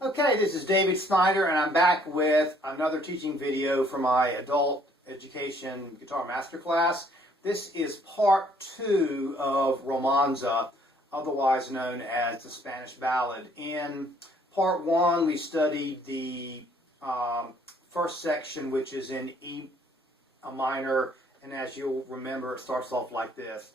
Okay, this is David Snyder, and I'm back with another teaching video for my adult education guitar masterclass. This is part 2 of Romanza, otherwise known as the Spanish Ballad. In part 1, we studied the first section, which is in E minor, and as you'll remember, it starts off like this.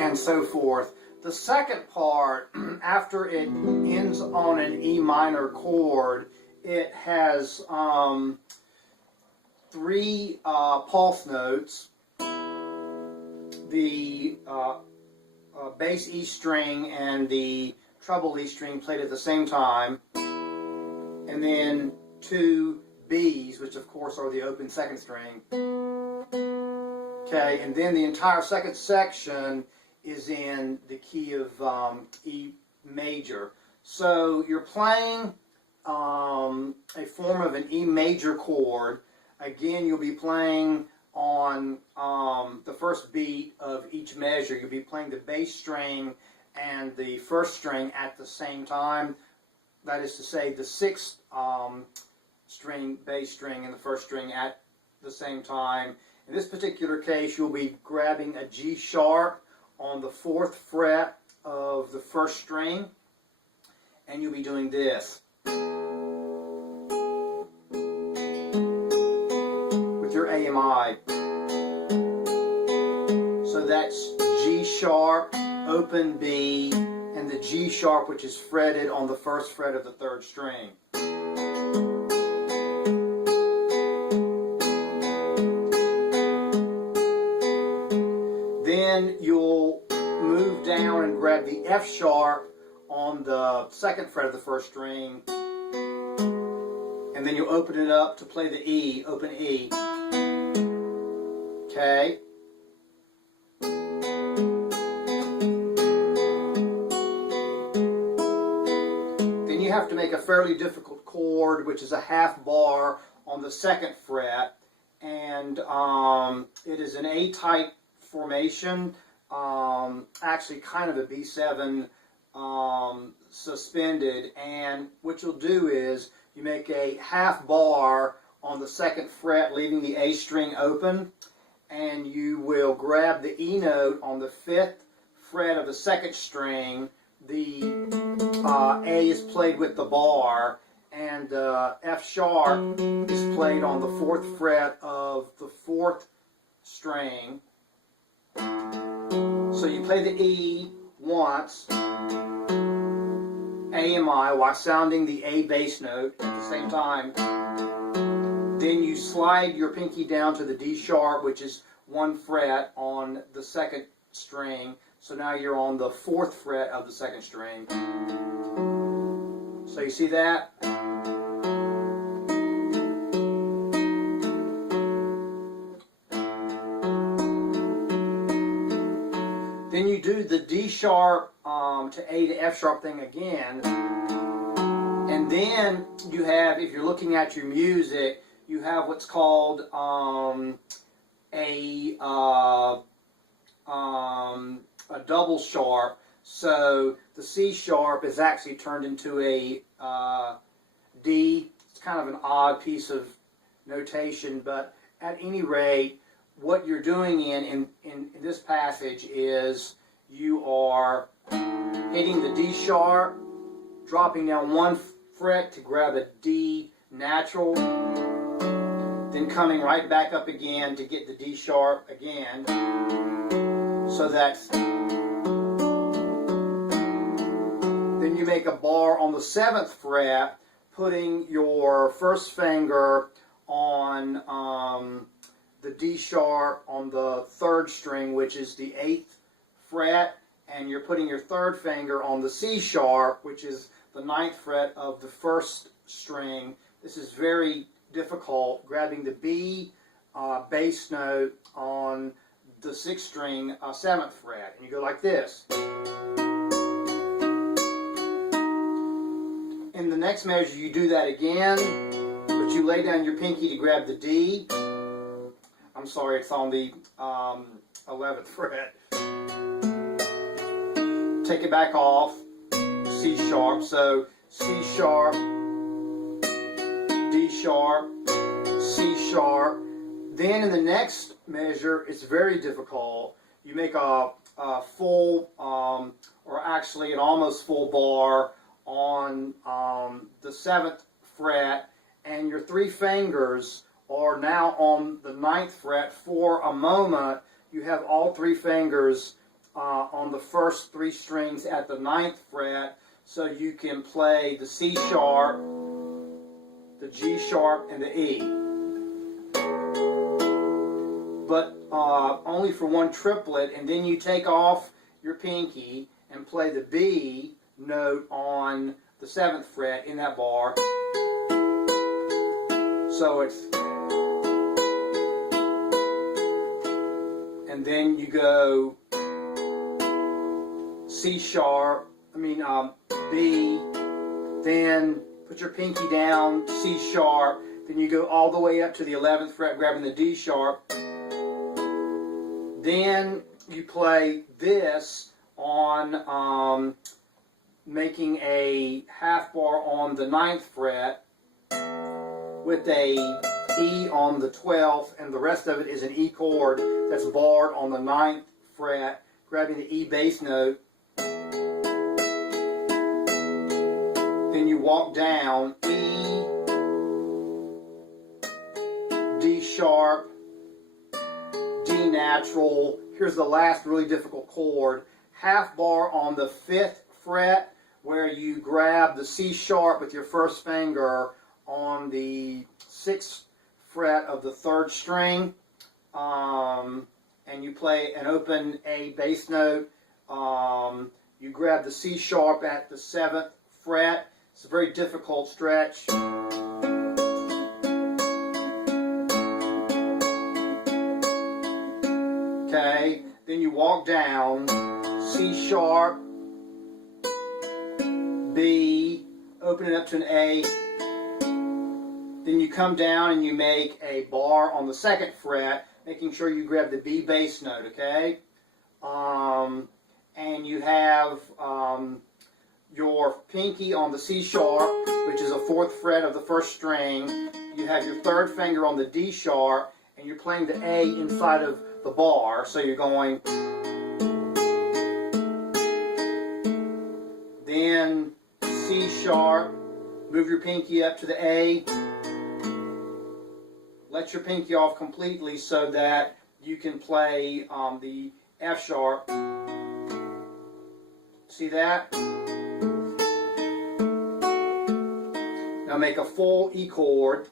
And so forth. The second part, after it ends on an E minor chord, it has 3 pulse notes, the bass E string and the treble E string played at the same time, and then 2 B's, which of course are the open second string. Okay, and then the entire second section is in the key of E major. So you're playing a form of an E major chord. Again, you'll be playing on the first beat of each measure. You'll be playing the bass string and the first string at the same time. That is to say, the 6th string, bass string, and the first string at the same time. In this particular case, you'll be grabbing a G sharp on the 4th fret of the first string, and you'll be doing this with your AMI. So that's G sharp, open B, and the G sharp, which is fretted on the 1st fret of the 3rd string. Then you'll move down and grab the F sharp on the 2nd fret of the 1st string, and then you'll open it up to play the E, open E. Okay. Then you have to make a fairly difficult chord, which is a half bar on the 2nd fret, and it is an A-type formation, actually kind of a B7 suspended, and what you'll do is you make a half bar on the 2nd fret, leaving the A string open, and you will grab the E note on the 5th fret of the 2nd string. The A is played with the bar, and F sharp is played on the 4th fret of the 4th string. So you play the E once, AMI, while sounding the A bass note at the same time. Then you slide your pinky down to the D sharp, which is 1 fret on the 2nd string. So now you're on the 4th fret of the 2nd string. So you see that? Then you do the D sharp to A to F sharp thing again, and then you have, if you're looking at your music, you have what's called a double sharp. So the C sharp is actually turned into a D. It's kind of an odd piece of notation, but at any rate, what you're doing in this passage is you are hitting the D sharp, dropping down 1 fret to grab a D natural, then coming right back up again to get the D sharp again. So that's, then you make a bar on the 7th fret, putting your 1st finger on the D sharp on the 3rd string, which is the 8th fret, and you're putting your 3rd finger on the C sharp, which is the 9th fret of the 1st string. This is very difficult, grabbing the B bass note on the 6th string, 7th fret, and you go like this. In the next measure, you do that again, but you lay down your pinky to grab the D. I'm sorry, it's on the 11th fret. Take it back off, C sharp, so C sharp, D sharp, C sharp. Then in the next measure, it's very difficult. You make a full, or actually an almost full bar on the 7th fret, and your 3 fingers are now on the 9th fret. For a moment, you have all 3 fingers on the first 3 strings at the 9th fret, so you can play the C sharp, the G sharp, and the E. But only for one triplet, and then you take off your pinky and play the B note on the 7th fret in that bar. So it's, and then you go C sharp, B, then put your pinky down, C sharp, then you go all the way up to the 11th fret grabbing the D sharp. Then you play this on making a half bar on the 9th fret with a E on the 12th, and the rest of it is an E chord that's barred on the 9th fret, grabbing the E bass note. Then you walk down E, D sharp, D natural. Here's the last really difficult chord. Half bar on the 5th fret, where you grab the C sharp with your first finger on the 6th fret of the 3rd string, and you play an open A bass note. You grab the C sharp at the 7th fret. It's a very difficult stretch. Okay, then you walk down C sharp, B, open it up to an A. Then you come down and you make a bar on the 2nd fret, making sure you grab the B bass note, okay? And you have your pinky on the C sharp, which is a 4th fret of the 1st string. You have your 3rd finger on the D sharp, and you're playing the A inside of the bar, so you're going. Then C sharp, move your pinky up to the A. Let your pinky off completely so that you can play the F sharp. See that? Now make a full E chord.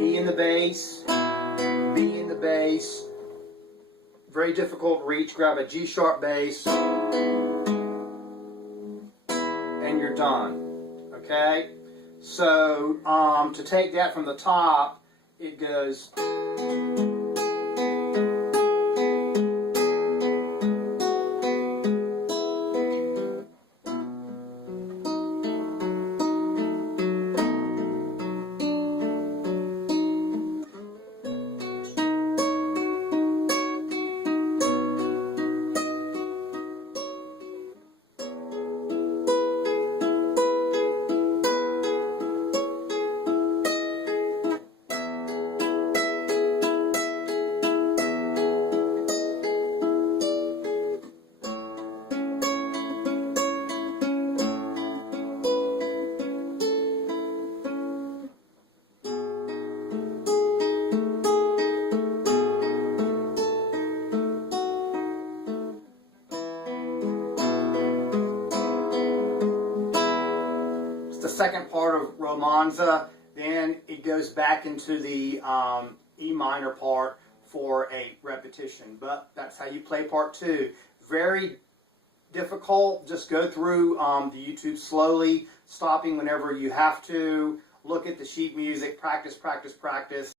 E in the bass, B in the bass. Very difficult reach. Grab a G sharp bass, and you're done. Okay? So, to take that from the top, it goes. Second part of Romanza, then it goes back into the E minor part for a repetition. But that's how you play part 2. Very difficult. Just go through the YouTube slowly, stopping whenever you have to. Look at the sheet music, practice, practice, practice.